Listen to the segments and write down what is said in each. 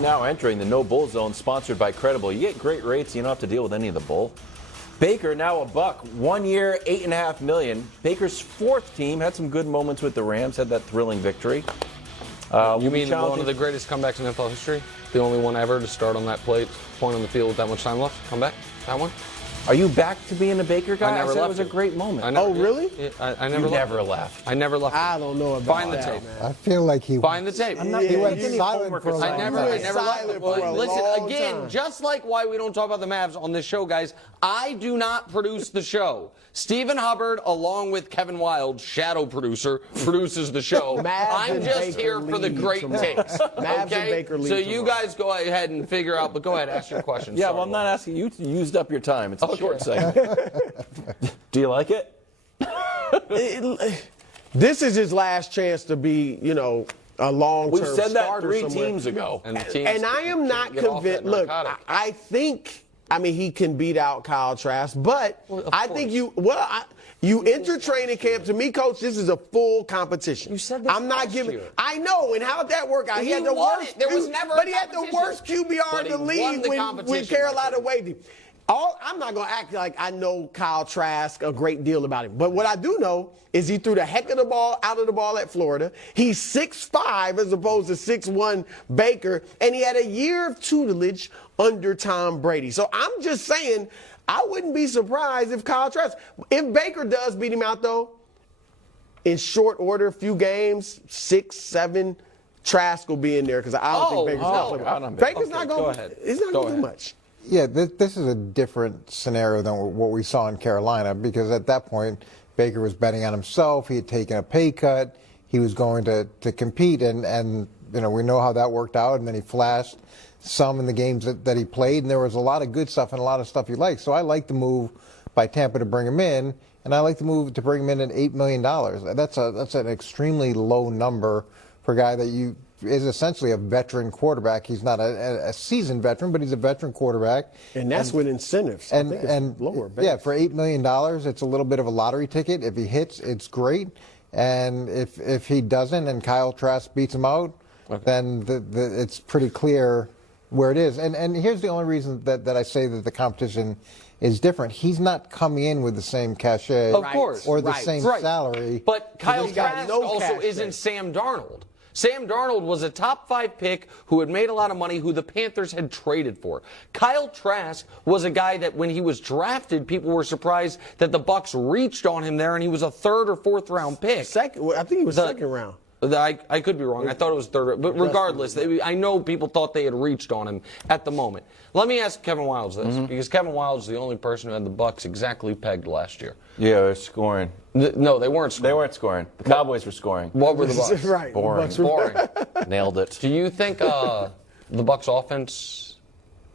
now entering the no bull zone, sponsored by Credible. You get great rates, you don't have to deal with any of the bull. Baker now a buck, 1 year, $8.5 million. Baker's fourth team had some good moments with the Rams, had that thrilling victory. You mean one of the greatest comebacks in NFL history? The only one ever to start on that point on the field with that much time left? Comeback? That one? Are you back to being a Baker guy? I never said left. It was a great moment. Oh, really? Yeah, I never never left. I never left. I don't know about Find the that, tape. man. I feel like he Find the tape. I'm not he went getting any silent homework for a long assignment. I never silent left. for a Listen, long again, time. just like why we don't talk about the Mavs on this show, guys, I do not produce the show. Stephen Hubbard, along with Kevin Wild, shadow producer, produces the show. I'm just Baker here for the lead great tomorrow. takes. Mavs and Okay? Baker lead So you tomorrow. guys go ahead and figure out, but go ahead, ask your questions. Yeah, Sorry, well, I'm not Wild. asking you. You used up your time. It's a Okay. short segment. Do you like it? This is his last chance to be, a long-term We starter said that three somewhere. teams ago. And, the teams And I am not get off that convinced. Look, narcotic. I think, he can beat out Kyle Trask, but Well, of I course. think you enter training camp. To me, Coach, this is a full competition. You said this I'm not last giving. year. I know, and how'd that work out? He had the won worst. it. There was never a but he had the competition. worst QBR But in the he won league the when competition, Carolina Michael. waited. I'm not going to act like I know Kyle Trask a great deal about him. But what I do know is he threw the heck of the ball out of the ball at Florida. He's 6'5" as opposed to 6'1" Baker. And he had a year of tutelage under Tom Brady. So I'm just saying, I wouldn't be surprised if Kyle Trask, if Baker does beat him out, though, in short order, a few games, 6, 7, Trask will be in there because I don't think Baker's no. going to Baker's not Go going ahead. He's not Go going to do ahead. much. Yeah, this is a different scenario than what we saw in Carolina, because at that point, Baker was betting on himself. He had taken a pay cut. He was going to compete, and we know how that worked out, and then he flashed some in the games that he played, and there was a lot of good stuff and a lot of stuff he liked. So I like the move by Tampa to bring him in, and I like the move to bring him in at $8 million. That's an extremely low number for a guy that is essentially a veteran quarterback. He's not a seasoned veteran, but he's a veteran quarterback. And that's with incentives. I think it's lower. Yeah, for $8 million, it's a little bit of a lottery ticket. If he hits, it's great. And if he doesn't and Kyle Trask beats him out, then it's pretty clear where it is. And here's the only reason that I say that the competition is different. He's not coming in with the same cachet Of course. or the Right. same Right. salary. But Kyle he's got Trask no also cash isn't tag. Sam Darnold. Sam Darnold was a top 5 pick who had made a lot of money, who the Panthers had traded for. Kyle Trask was a guy that when he was drafted, people were surprised that the Bucs reached on him there, and he was a 3rd or 4th round pick. I think he was second round. I could be wrong. I thought it was 3rd. But regardless, I know people thought they had reached on him at the moment. Let me ask Kevin Wildes this, because Kevin Wildes is the only person who had the Bucs exactly pegged last year. Yeah, they're scoring. No, they weren't scoring. They weren't scoring. The Cowboys were scoring. What were the Bucs? Right. the Boring. Bucs were- Boring. Nailed it. Do you think the Bucs offense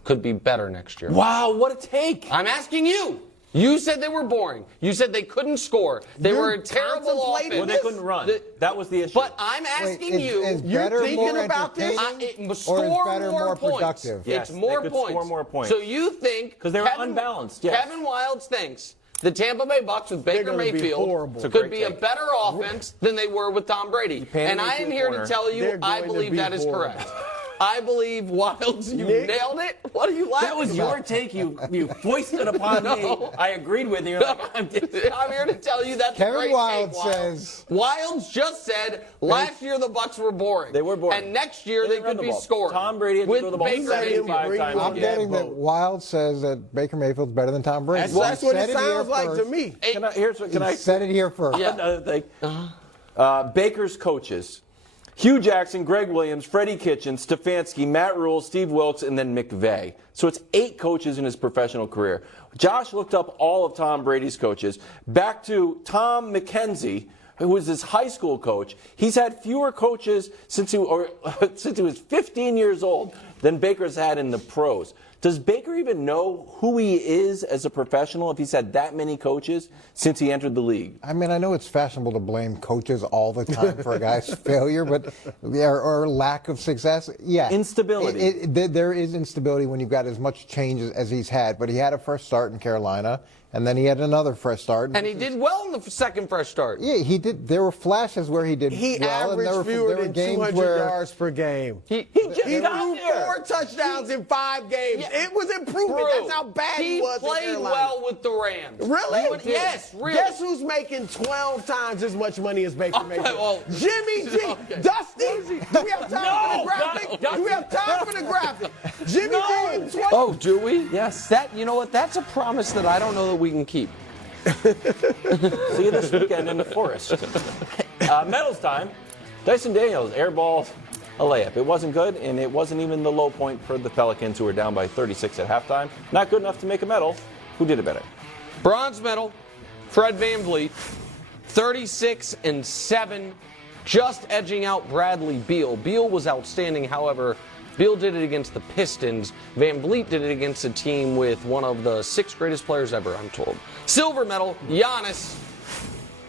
could be better next year? Wow, what a take. I'm asking you. You said they were boring. You said they couldn't score. They You're were a terrible contemplating offense. Well, they couldn't run. That was the issue. But I'm asking you. Is You're better thinking more about this? entertaining, Score or is better more points. productive? Yes, It's more they could points. score more points. So you think 'Cause they were unbalanced, yes. Kevin Wildes thinks the Tampa Bay Bucs with Baker gonna be Mayfield horrible. It's a could great be a take. better offense than they were with Tom Brady. pan And him I into am the here corner. to tell you, They're I going to believe be that is horrible. correct. I believe Wildes, you Nick? nailed it. What are you laughing That was about? your take. You foisted upon me. No. I agreed with you. I'm here to tell you that's a Kevin great Wildes take, Wildes. says- Wildes just said last year the Bucs were boring. They were boring. And next year they didn't run could the be ball. scoring. Tom Brady had to with throw the ball Baker 75 Mayfield. times. I'm Yeah, getting that vote. Wild says that Baker Mayfield's better than Tom Brady. That's what it Said here sounds like to first. me. Can I He said it here first. Yeah. Another thing. Baker's coaches: Hugh Jackson, Greg Williams, Freddie Kitchens, Stefanski, Matt Rule, Steve Wilkes, and then McVay. So it's 8 coaches in his professional career. Josh looked up all of Tom Brady's coaches. Back to Tom McKenzie, who was his high school coach. He's had fewer coaches since he was 15 years old than Baker's had in the pros. Does Baker even know who he is as a professional if he's had that many coaches since he entered the league? I mean, I know it's fashionable to blame coaches all the time for a guy's failure, but or lack of success. Yeah, Instability. There is instability when you've got as much change as he's had. But he had a fresh start in Carolina, and then he had another fresh start. And he did well in the second fresh start. Yeah, he did. There were flashes where he did He well, and averaged there fewer were than games 200 where yards per game. He He just He got threw there. 4 4 touchdowns in 5 games. Yeah. It was improvement. Bro, That's how bad he was in played Carolina. well with the Rams. Really? Yes, really. Guess who's making 12 times as much money as Baker Mayfield? well, Jimmy G. okay. Dusty? Do we have time for the graphic? Do we have time for the graphic? Jimmy G. 20. Oh, do we? Yes. You know what? That's a promise that I don't know that we can keep. See you this weekend in the forest. Medals time. Dyson Daniels airballed a layup. It wasn't good, and it wasn't even the low point for the Pelicans, who were down by 36 at halftime. Not good enough to make a medal. Who did it better? Bronze medal, Fred VanVleet, 36-7, just edging out Bradley Beal. Beal was outstanding, however, Beal did it against the Pistons. VanVleet did it against a team with one of the 6 greatest players ever, I'm told. Silver medal, Giannis,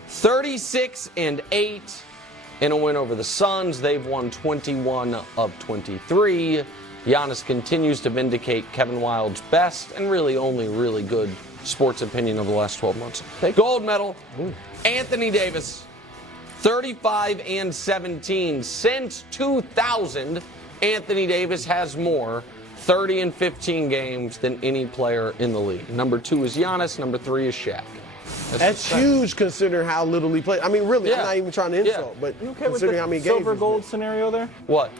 36-8 in a win over the Suns. They've won 21 of 23. Giannis continues to vindicate Kevin Wilde's best and really only really good sports opinion of the last 12 months. Gold medal, Anthony Davis, 35-17. Since 2000, Anthony Davis has more 30 and 15 games than any player in the league. Number 2 is Giannis. Number 3 is Shaq. That's huge considering how little he played. I mean, really, I'm not even trying to insult, but considering how many games. Silver gold scenario there? What?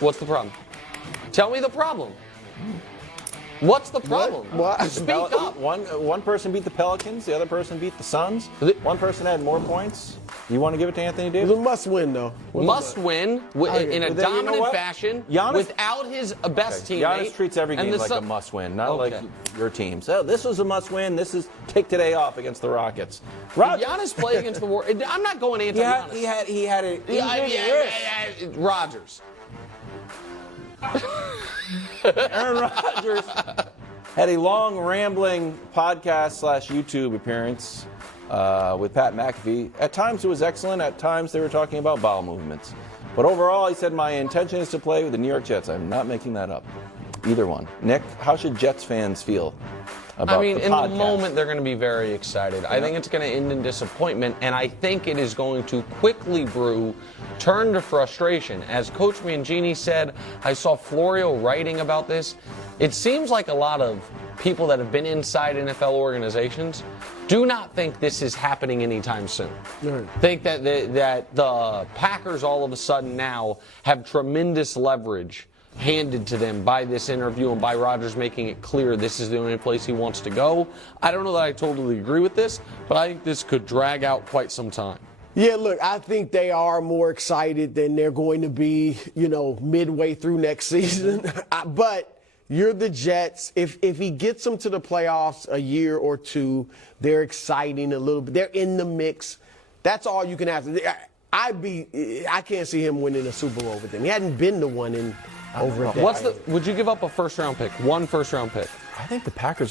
What's the problem? Tell me the problem. What's the problem? What? Speak up. One person beat the Pelicans, the other person beat the Suns. One person had more points. You want to give it to Anthony It Davis? was a must win, though. Must win in a You know dominant what? fashion Giannis- without his best teammate. Giannis treats every and game the like Sun- a must-win, not Okay. like your team. So this was a must-win. This is take today off against the Rockets. Roger, Giannis played against the Warriors. I'm not going anti-Giannis. he had it. Rodgers. Aaron Rodgers had a long, rambling podcast/YouTube appearance with Pat McAfee. At times it was excellent. At times they were talking about bowel movements. But overall, he said, my intention is to play with the New York Jets. I'm not making that up. Either one. Nick, how should Jets fans feel about I mean, the in podcast? the moment, they're going to be very excited. I think it's going to end in disappointment, and I think it is going to quickly turn to frustration. As Coach Mangini said, I saw Florio writing about this. It seems like a lot of people that have been inside NFL organizations do not think this is happening anytime soon. Think that the Packers all of a sudden now have tremendous leverage handed to them by this interview and by Rodgers making it clear this is the only place he wants to go. I don't know that I totally agree with this, but I think this could drag out quite some time. Yeah, look, I think they are more excited than they're going to be, midway through next season. But you're the Jets. If he gets them to the playoffs a year or two, they're exciting a little bit. They're in the mix. That's all you can ask. I can't see him winning a Super Bowl with them. He hadn't been to one in over a decade. Would you give up a first-round pick? One first-round pick? I think the Packers